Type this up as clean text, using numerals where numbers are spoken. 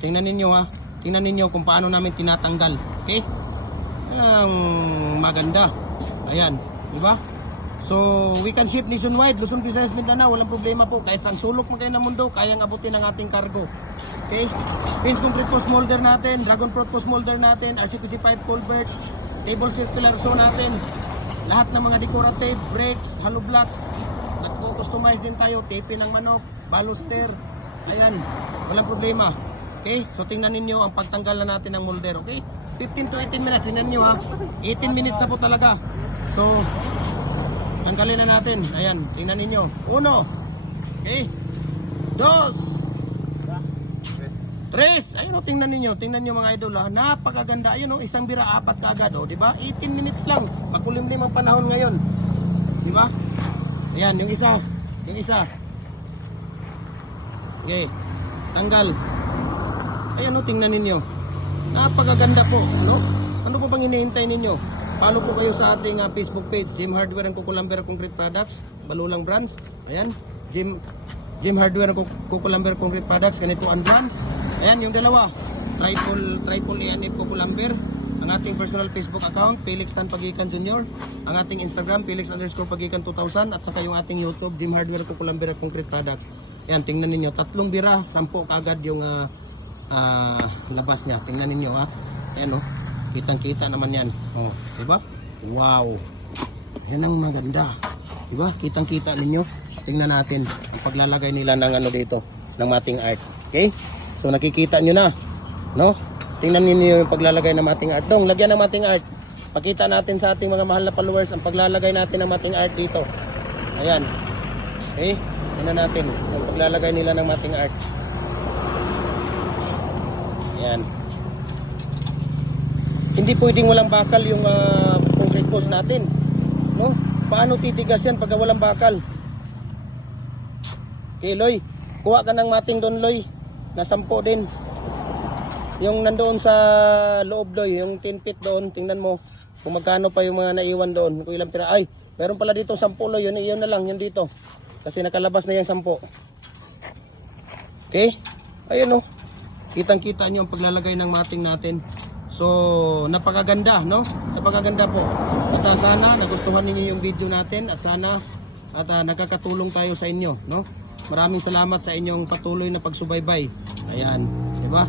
tingnan ninyo ha. Tingnan ninyo kung paano namin tinatanggal. Okay? Ang maganda. Ayan, di ba? So, we can ship nationwide, Luzon, Visayas, Mindanao, walang problema po. Kahit sang sulok man kayo ng mundo, kayang abutin ang ating cargo. Okay? Pins concrete post molder natin, dragon fruit post molder natin, RCPC pipe culvert, table circular saw natin. Lahat ng mga decorative, brakes, hollow blocks, nagko-customize din tayo, tape ng manok, baluster. Ayan, walang problema. Okay? So tingnan ninyo ang pagtanggal na natin ng molder, okay? 15 to 18 minutes, tingnan niyo ha. 18 minutes na po talaga. So, tanggalin na natin. Ayan, tingnan ninyo. 1, okay? 2, 3. Ayun o, tingnan ninyo. Tingnan nyo mga idol ha. Napakaganda. Ayun o, isang bira, 4 kaagad o. Diba? 18 minutes lang. Makulimlim ang panahon ngayon. Diba? Ayan, yung isa. Yung isa. Okay. Tanggal. Ayan o, tingnan ninyo. Napakaganda po. No? Ano po bang hinihintay ninyo? Follow po kayo sa ating Facebook page, Jim Hardware and Kukulambera Concrete Products, Balulang Brands. Ayan, Jim Hardware and Kukulambera Concrete Products, ganito ang brands. Ayan, yung dalawa, Triple ENF Kukulamber. Ang ating personal Facebook account, Felix Tan Pagikan Jr. Ang ating Instagram, Felix_Pagikan 2000. At saka yung ating YouTube, Jim Hardware and Kukulambera Concrete Products. Ayan, tingnan ninyo, 3 bira, 10 kaagad yung labas niya. Tingnan ninyo ha. Ayan o. Kitang-kita naman yan. Oh, di ba? Wow. Yan ang maganda. Di ba? Kitang-kita ninyo. Tingnan natin ang paglalagay nila ng ano dito, ng mating art. Okay? So nakikita nyo na, no? Tingnan niyo yung paglalagay ng mating art. Dong, lagyan ng mating art. Pakita natin sa ating mga mahal na followers ang paglalagay natin ng mating art dito. Ayan. Okay? Tingnan natin ang paglalagay nila ng mating art. Ayan. Hindi pwedeng walang bakal yung concrete post natin, no? Paano titigas yan pag walang bakal? Okay, Loy, kuha ka ng mating doon, Loy, na 10 din. Yung nandoon sa loob, Loy, yung 10 feet doon, tingnan mo kung magkano pa yung mga naiwan doon, kung ilang tira. Ay, meron pala dito 10, Loy, yun na lang, yun dito, kasi nakalabas na yung 10. Okay, ayun o, kitang-kita nyo ang paglalagay ng mating natin. So, napakaganda, no? Napakaganda po. At sana nagustuhan niyo yung video natin at sana nakakatulong tayo sa inyo, no? Maraming salamat sa inyong patuloy na pagsubaybay. Ayan, 'di ba?